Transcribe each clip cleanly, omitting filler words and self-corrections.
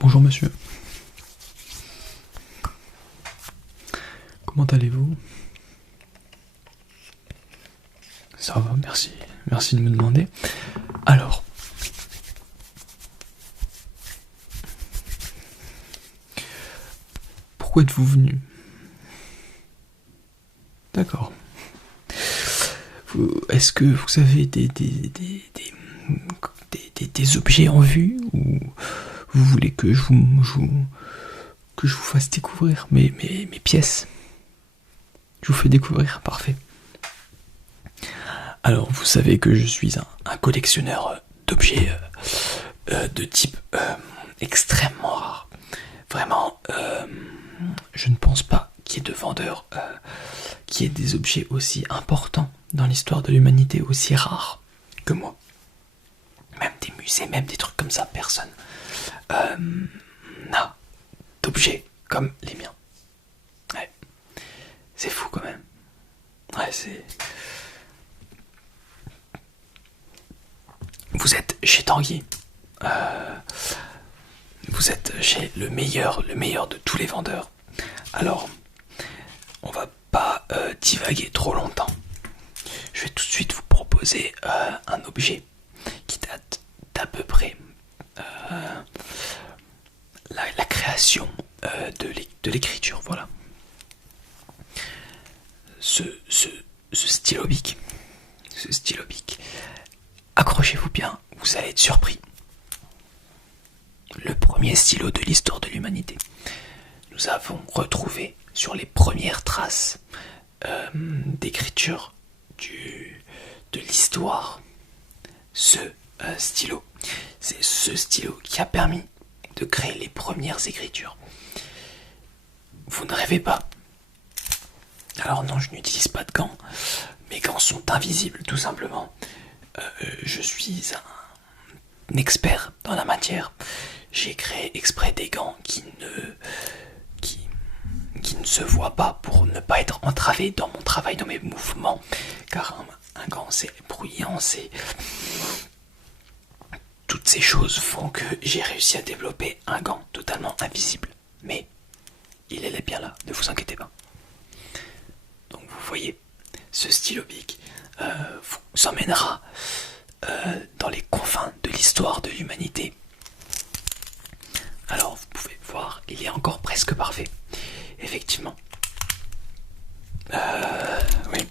Bonjour monsieur. Comment allez-vous? Ça va, merci. Merci de me demander. Alors, pourquoi êtes-vous venu? D'accord. Est-ce que vous avez des objets en vue ou vous voulez que que je vous fasse découvrir mes pièces? Je vous fais découvrir, parfait. Alors, vous savez que je suis un collectionneur d'objets de type extrêmement rare. Vraiment, je ne pense pas qu'il y ait de vendeurs qui aient des objets aussi importants dans l'histoire de l'humanité, aussi rares que moi. Même des musées, même des trucs comme ça, personne n'a d'objets comme les miens. Ouais. C'est fou quand même. Ouais, c'est... Vous êtes chez Tanguy. Vous êtes chez le meilleur de tous les vendeurs. Alors, on va pas divaguer trop longtemps. Je vais tout de suite vous proposer un objet qui date d'à peu près la création de l'écriture. Voilà. Ce stylo bic. Accrochez-vous bien, vous allez être surpris. Le premier stylo de l'histoire de l'humanité. Nous avons retrouvé sur les premières traces d'écriture de l'histoire ce stylo. C'est ce stylo qui a permis de créer les premières écritures. Vous ne rêvez pas? Alors non, je n'utilise pas de gants. Mes gants sont invisibles, tout simplement. Je suis un expert dans la matière. J'ai créé exprès des gants qui ne se voient pas pour ne pas être entravé dans mon travail, dans mes mouvements. Car un gant, c'est bruyant, c'est... Toutes ces choses font que j'ai réussi à développer un gant totalement invisible. Mais il est bien là, ne vous inquiétez pas. Donc vous voyez, ce stylo bic vous emmènera dans les confins de l'histoire de l'humanité. Alors vous pouvez voir, il est encore presque parfait. Effectivement. Oui.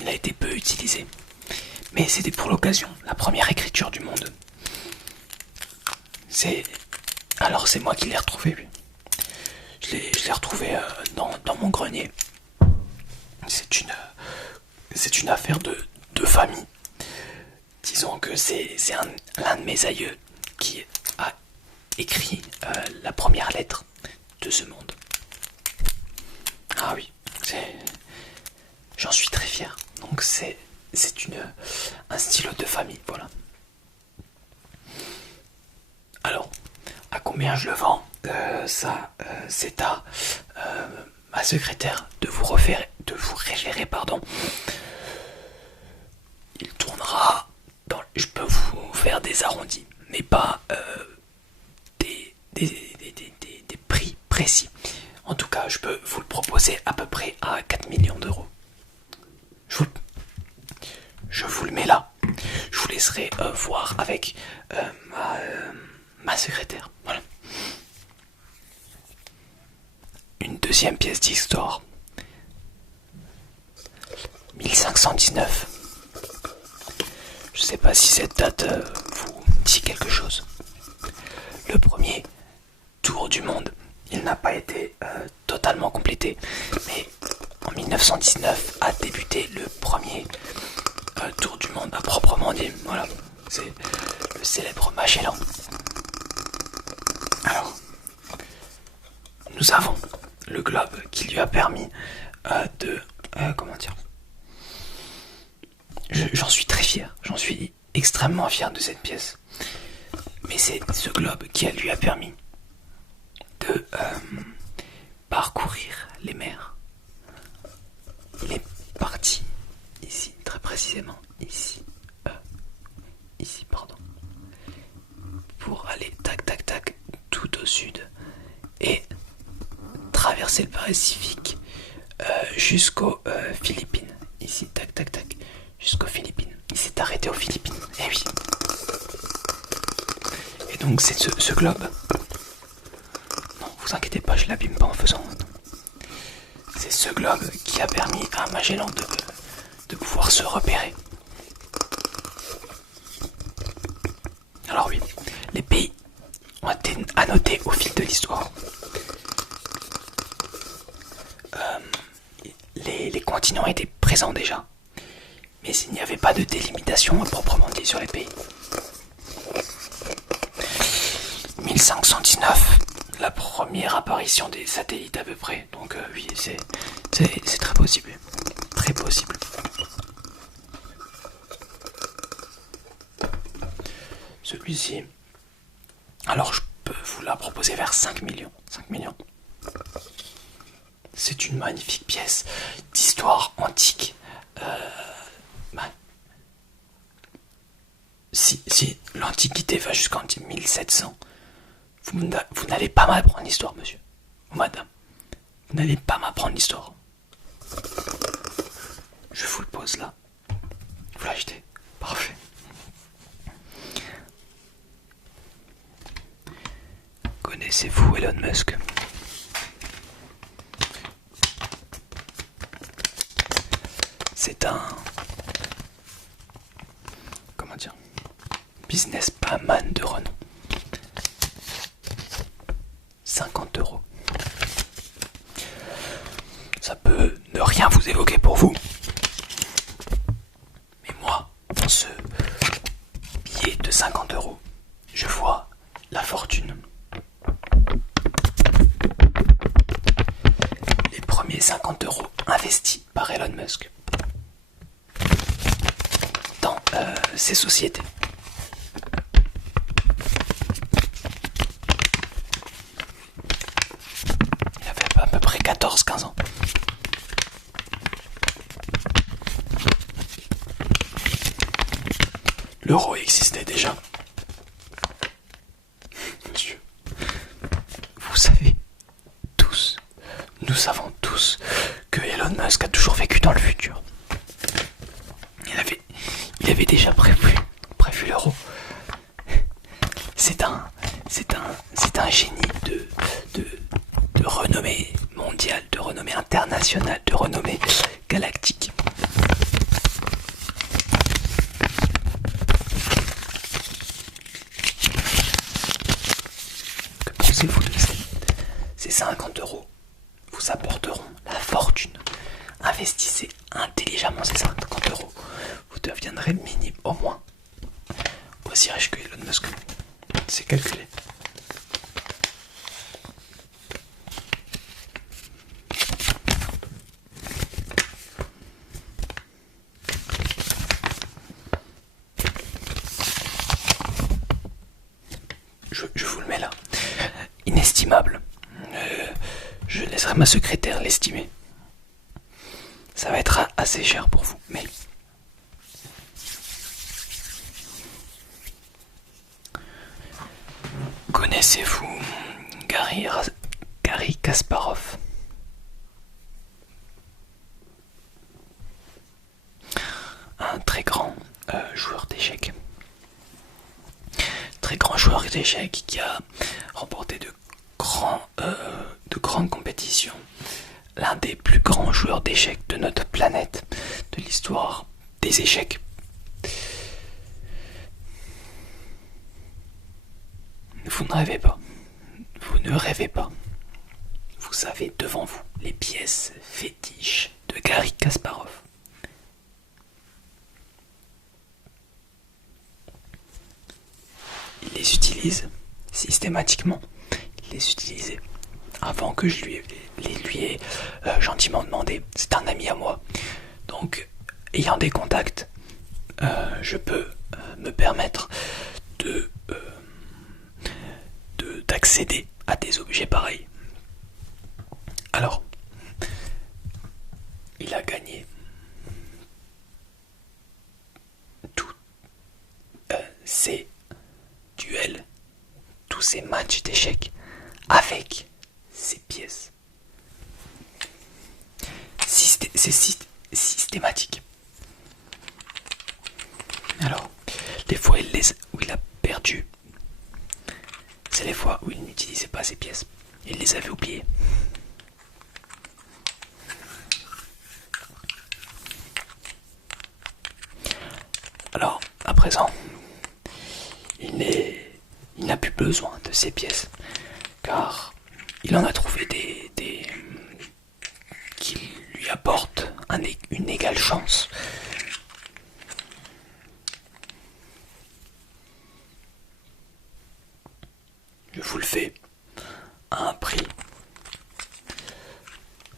Il a été peu utilisé. Mais c'était pour l'occasion, la première écriture du monde. Alors c'est moi qui l'ai retrouvé, lui. Je l'ai retrouvé dans mon grenier. C'est une affaire de famille. Disons que c'est l'un de mes aïeux qui a écrit la première lettre de ce monde. Ah oui, j'en suis très fier. Donc c'est un stylo de famille, voilà. Alors, à combien je le vends? C'est à ma secrétaire de vous référer, pardon. Il tournera je peux vous faire des arrondis, mais pas des prix précis. En tout cas, je peux vous le proposer à peu près à 4 millions d'euros. Je vous le mets là. Je vous laisserai voir avec ma secrétaire. Voilà. Une deuxième pièce d'histoire. 1519. Je sais pas si cette date vous dit quelque chose. Le premier tour du monde, il n'a pas été totalement complété, mais en 1919 a débuté le premier tour du monde à proprement dit. Voilà, c'est le célèbre Magellan. Alors, nous avons le globe qui lui a permis comment dire. J'en suis très fier, j'en suis extrêmement fier de cette pièce. Mais c'est ce globe qui lui a permis de parcourir les mers traversé le Pacifique jusqu'aux Philippines. Ici, tac, tac, tac, jusqu'aux Philippines. Il s'est arrêté aux Philippines. Eh oui. Et donc c'est ce globe. Non, vous inquiétez pas, je l'abîme pas en faisant. C'est ce globe qui a permis à Magellan de pouvoir se repérer. Alors oui, les pays ont été annotés au fil de l'histoire. Les continents étaient présents déjà, mais il n'y avait pas de délimitation à proprement dit sur les pays. 1519, la première apparition des satellites à peu près, donc oui, c'est très possible. Très possible. Celui-ci, alors je peux vous la proposer vers 5 millions. 5 millions. C'est une magnifique pièce d'histoire antique. Si l'Antiquité va jusqu'en 1700, vous n'allez pas m'apprendre l'histoire, monsieur. Ou madame. Vous n'allez pas m'apprendre l'histoire. Je vous le pose là. Vous l'achetez. Parfait. Connaissez-vous Elon Musk? C'est un... comment dire? Businessman de renom. 50 €. Ça peut ne rien vous évoquer pour vous. Mais moi, dans ce billet de 50 €, je vois la fortune. Les premiers 50 € investis par Elon Musk dans ces sociétés. Il avait à peu près 14-15 ans. L'euro existait déjà. Monsieur, vous savez tous, nous savons tous que Elon Musk a toujours vécu dans le futur. Il avait déjà prévu l'euro. C'est un génie de renommée mondiale, de renommée internationale, de renommée galactique. Que pensez-vous de ces 50 € vous apporteront la fortune. Investissez intelligemment ces 50 €. Vous deviendrez minime au moins aussi riche que Elon Musk. C'est calculé. Je vous le mets là. Inestimable. Je laisserai ma secrétaire l'estimer. Ça va être assez cher pour vous, mais... Connaissez-vous Garry Kasparov? Un très grand joueur d'échecs. Très grand joueur d'échecs qui a remporté de grandes compétitions. L'un des plus grands joueurs d'échecs de notre planète, de l'histoire des échecs. Vous ne rêvez pas. Vous ne rêvez pas. Vous avez devant vous les pièces fétiches de Garry Kasparov. Il les utilise systématiquement. Il les utilisait avant que je lui ai gentiment demandé. C'est un ami à moi. Donc, ayant des contacts, je peux me permettre d'accéder à des objets pareils. Alors, il a gagné tous ses duels, tous ses matchs d'échecs avec ces pièces. c'est systématique. Alors, les fois où il a perdu, c'est les fois où il n'utilisait pas ses pièces. Il les avait oubliées. Alors, à présent, il n'a plus besoin de ces pièces, car il en a trouvé des qui lui apportent une égale chance. Je vous le fais à un prix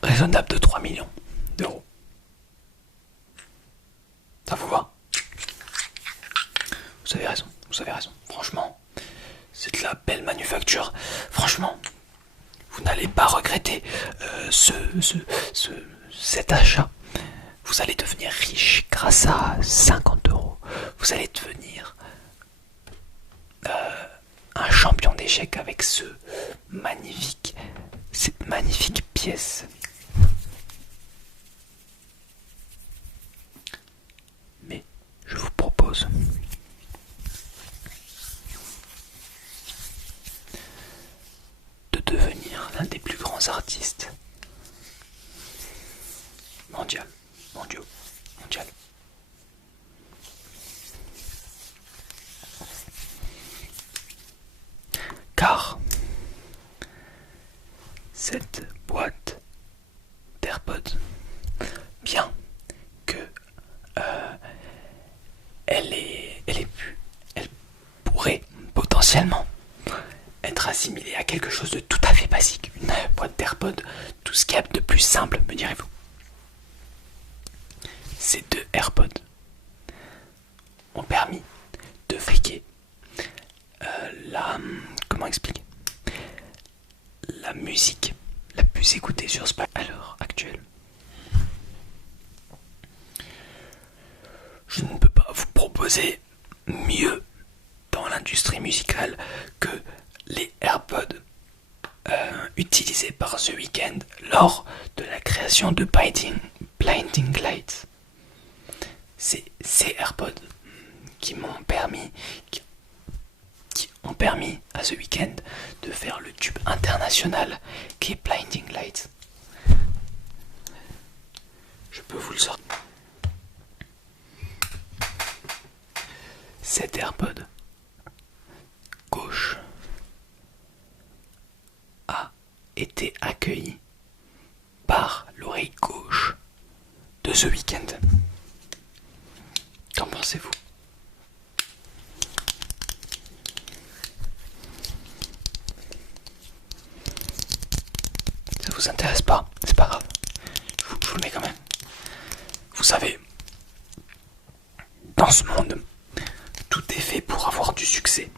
raisonnable de 3 millions d'euros. Ça vous va? Vous avez raison, vous avez raison. Franchement, c'est de la belle manufacture. Franchement, vous n'allez pas regretter cet achat. Vous allez devenir riche grâce à 50 euros. Vous allez devenir un champion d'échecs avec cette magnifique pièce. Mais je vous propose de devenir l'un des plus grands artistes mondiaux. Car cette boîte d'AirPods, bien que elle pourrait potentiellement être assimilée à quelque chose de tout à fait basique, une boîte d'AirPods, tout ce qu'il y a de plus simple, me direz-vous. Ces deux AirPods ont permis de fabriquer comment expliquer, la musique la plus écoutée sur Spotify à l'heure actuelle. Je ne peux pas vous proposer mieux dans l'industrie musicale que les AirPods utilisés par The Weeknd lors de la création de Blinding Lights. C'est ces AirPods qui ont permis à The Weeknd de faire le tube international qui est Blinding Lights. Je peux vous le sortir. Cet AirPod gauche a été accueilli par l'oreille gauche de The Weeknd. Qu'en pensez-vous? Ça vous intéresse pas? C'est pas grave. Je vous le mets quand même. Vous savez, dans ce monde, tout est fait pour avoir du succès.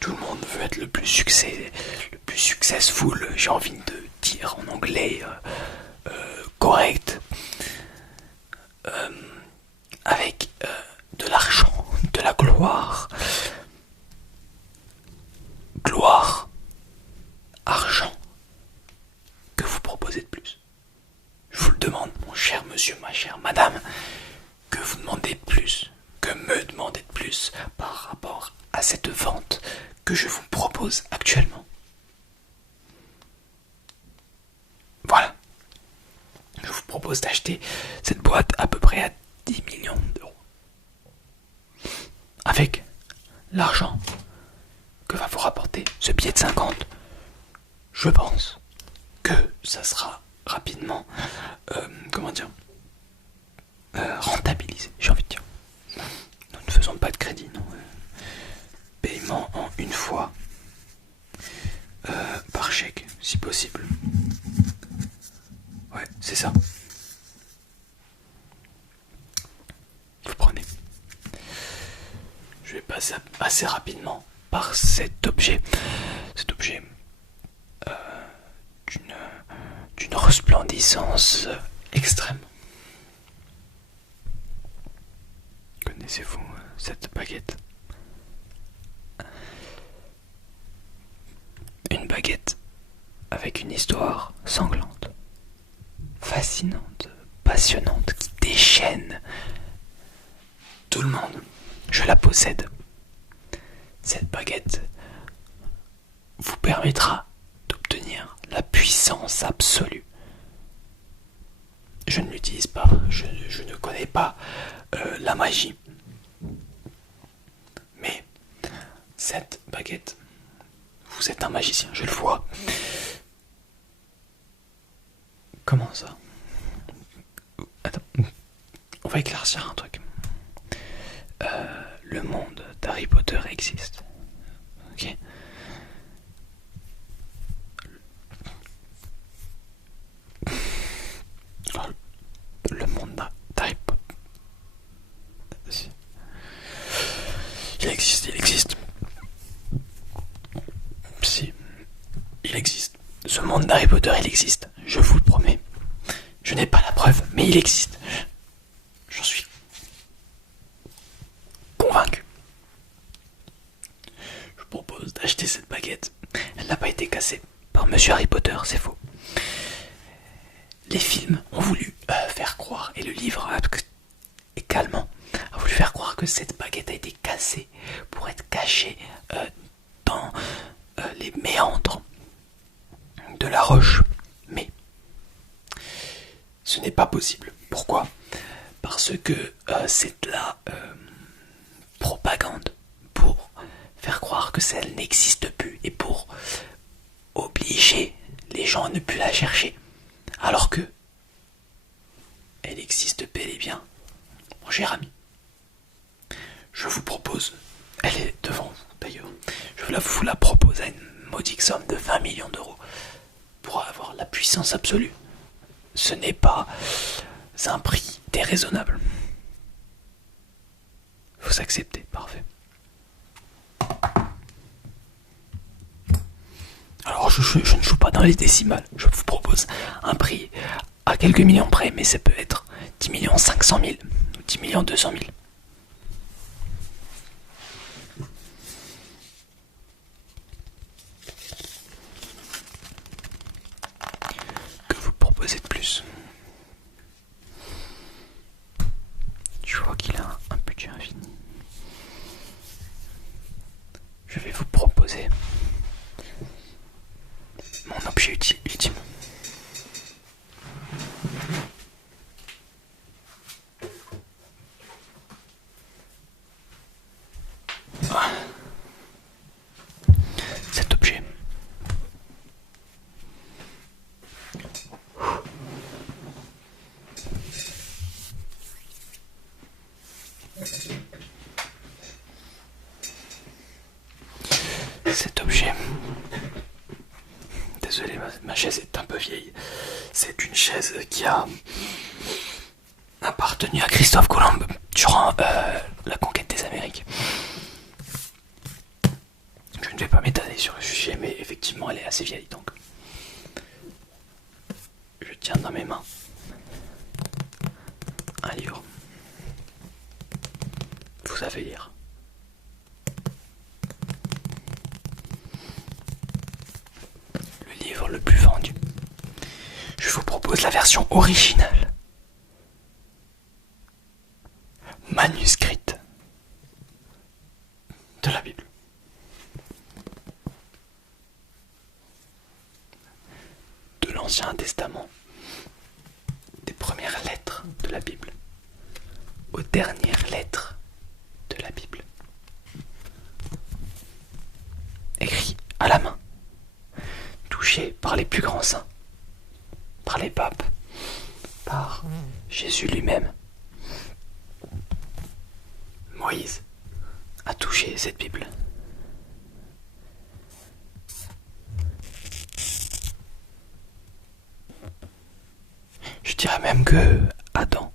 Tout le monde veut être le plus successful, j'ai envie de dire en anglais correct, avec de l'argent, de la gloire. Gloire, argent, que vous proposez de plus? Je vous le demande, mon cher monsieur, ma chère madame, que vous demandez de plus, que me demandez de plus par rapport à cette vente que je vous propose actuellement. Voilà. Je vous propose d'acheter cette boîte à peu près à 10 millions d'euros. Avec l'argent que va vous rapporter ce billet de 50, je pense que ça sera rapidement, rentabilisé, j'ai envie de dire. Nous ne faisons pas de crédit, non. Paiement en une fois, par chèque, si possible. Ouais, c'est ça. Vous prenez. Je vais passer assez rapidement par cet objet. Cet objet d'une resplendissance extrême. Connaissez-vous cette baguette? Une baguette avec une histoire sanglante, fascinante, passionnante qui déchaîne tout le monde. Je la possède. Cette baguette vous permettra d'obtenir la puissance absolue. Je ne l'utilise pas, je ne connais pas la magie. Mais cette baguette, vous êtes un magicien, je le vois. Comment ça? Attends, on va éclaircir un truc. Le monde d'Harry Potter existe. Ok? Le monde d'Harry Potter. Il existe. Si, il existe. Ce monde d'Harry Potter, il existe. Je vous le promets. Je n'ai pas la preuve, mais il existe. J'en suis convaincu. Je vous propose d'acheter cette baguette. Elle n'a pas été cassée par Monsieur Harry Potter, c'est faux. Les films ont voulu faire croire, et le livre également a voulu faire croire que cette baguette a été cassée pour être cachée dans les méandres de la roche. Mais ce n'est pas possible. Pourquoi? Parce que c'est de la propagande pour faire croire que celle n'existe plus et pour obliger les gens à ne plus la chercher. Alors que elle existe bel et bien, mon cher ami. Je vous propose, elle est devant vous d'ailleurs, je vous la propose à une modique somme de 20 millions d'euros pour avoir la puissance absolue. Ce n'est pas un prix déraisonnable. Vous acceptez, parfait. Alors je ne joue pas dans les décimales, je vous propose un prix à quelques millions près, mais ça peut être 10 millions 500 000 ou 10 millions 200 000. Que vous proposez de plus? Je vois qu'il a un budget infini. Je vais vous proposer mon objet ultime. Cet objet. Cet objet. Désolé, ma chaise est un peu vieille. C'est une chaise qui a appartenu à Christophe Colomb durant la conquête des Amériques. Je ne vais pas m'étaler sur le sujet, mais effectivement elle est assez vieille, donc je tiens dans mes mains un livre. Vous savez lire. Le livre le plus vendu. Je vous propose la version originale, manuscrite de la Bible. De l'Ancien Testament, des premières lettres de la Bible aux dernières lettres de la Bible, écrit à la main, touché par les plus grands saints, par les papes, par Jésus lui-même. Moïse a touché cette Bible. Je dirais même que Adam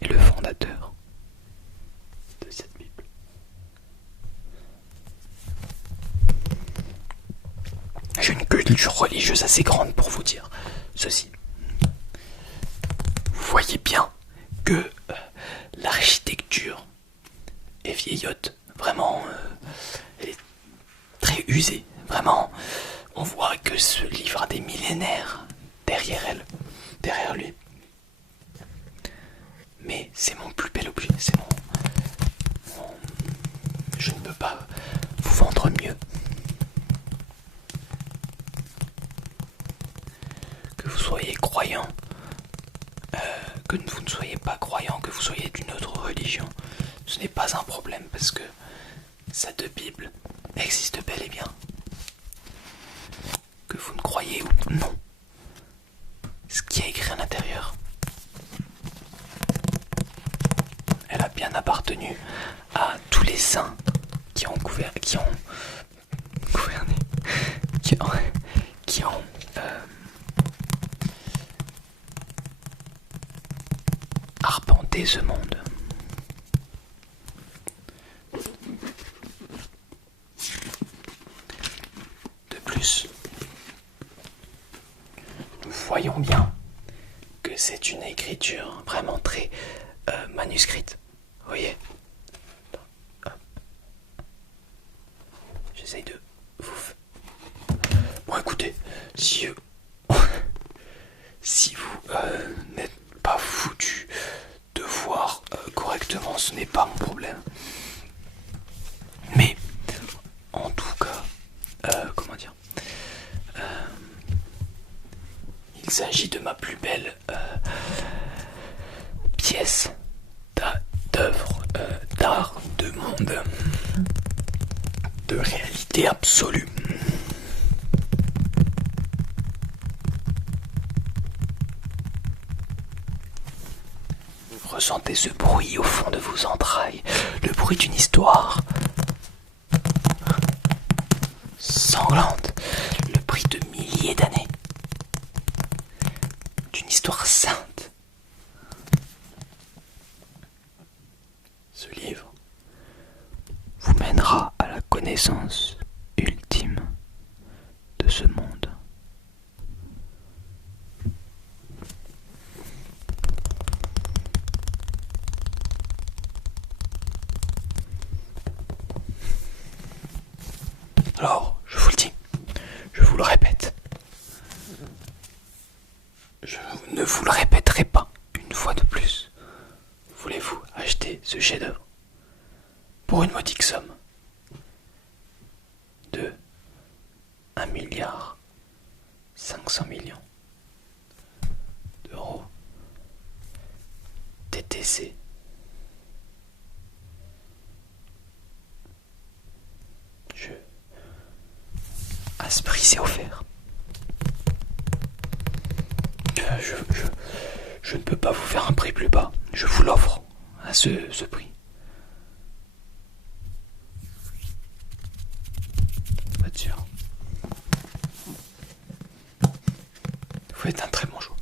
est le fondateur de cette Bible. J'ai une culture religieuse assez grande pour vous dire ceci. Vous voyez bien que l'architecture est vieillotte. Vraiment, elle est très usée. Vraiment, on voit que ce livre a des millénaires derrière lui. soyez croyant, que vous ne soyez pas croyant, que vous soyez d'une autre religion, ce n'est pas un problème parce que cette Bible existe bel et bien. Que vous ne croyez ou non, ce qui est écrit à l'intérieur, elle a bien appartenu à tous les saints qui ont gouverné, qui ont arpenté ce monde. De plus, nous voyons bien que c'est une écriture vraiment très manuscrite. Vous voyez? Hop. J'essaye de vous... Bon écoutez, si vous n'êtes pas foutu de voir correctement, ce n'est pas mon problème. Mais en tout cas, comment dire, il s'agit de ma plus belle pièce d'œuvre d'art, de monde, de réalité absolue. Ressentez ce bruit au fond de vos entrailles, le bruit d'une histoire sanglante, le bruit de milliers d'années, d'une histoire sainte. Ce livre vous mènera à la connaissance ultime de ce monde. Alors, je vous le dis, je vous le répète, je ne vous le répéterai pas une fois de plus. Voulez-vous acheter ce chef-d'œuvre pour une modique somme de 1,5 milliard d'euros TTC? À ce prix, c'est offert. Je ne peux pas vous faire un prix plus bas. Je vous l'offre à ce prix. Pas sûr. Vous êtes un très bon joueur.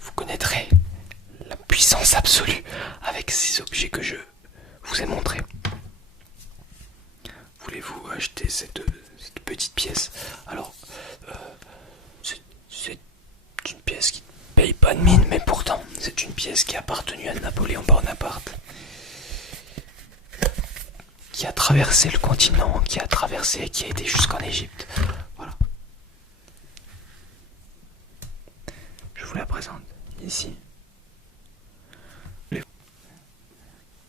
Vous connaîtrez la puissance absolue avec ces objets que je vous ai montrés. Voulez-vous acheter cette petite pièce? Alors, c'est une pièce qui ne paye pas de mine, mais pourtant, c'est une pièce qui a appartenu à Napoléon Bonaparte, qui a traversé le continent, qui a été jusqu'en Égypte. Voilà. Je vous la présente ici.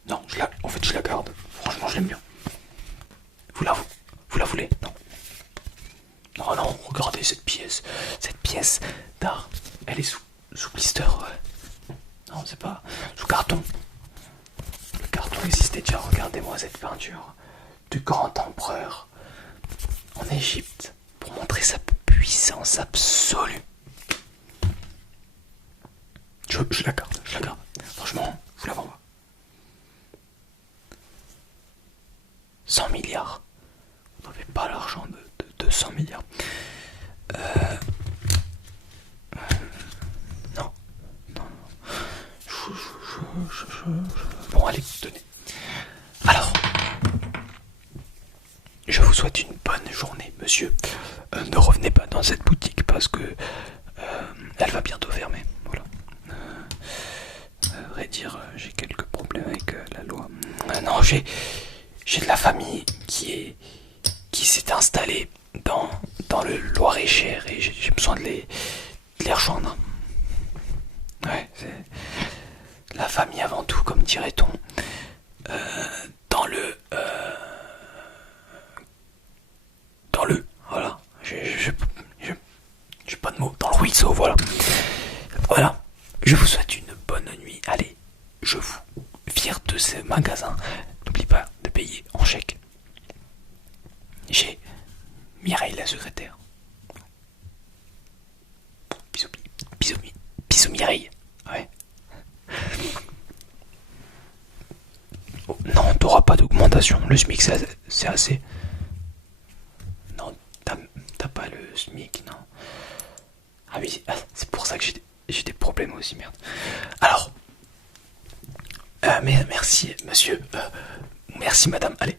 Non, en fait, je la garde. Franchement, je l'aime bien. Vous la voulez? Non. Non, regardez cette pièce d'art. Elle est sous blister. Non, c'est pas sous carton. Le carton existait déjà. Regardez-moi cette peinture du grand empereur en Égypte pour montrer sa puissance absolue. Je la garde. Franchement, je vous la vends pas. 100 milliards. Vous n'avez pas l'argent de 100 milliards. Non. Bon, allez, tenez. Alors, je vous souhaite une bonne journée, monsieur. Ne revenez pas dans cette boutique parce que elle va bientôt fermer. Voilà. À vrai dire, j'ai quelques problèmes avec la loi. Non, j'ai de la famille qui s'est installée dans le Loir-et-Cher et j'ai besoin de les rejoindre. Ouais, c'est la famille avant tout, comme dirait-on. Voilà. J'ai pas de mots. Dans le ruisseau, voilà. Voilà, je vous souhaite une bonne nuit. Allez, je vous vire de ce magasin. N'oublie pas de payer en chèque. J'ai Mireille la secrétaire. Bisous, bisous, bisous Mireille. Ouais. Oh, non, t'auras pas d'augmentation. Le SMIC, c'est assez. Non, t'as pas le SMIC, non. Ah oui, c'est pour ça que j'ai des problèmes aussi, merde. Alors, mais merci, monsieur. Merci, madame. Allez,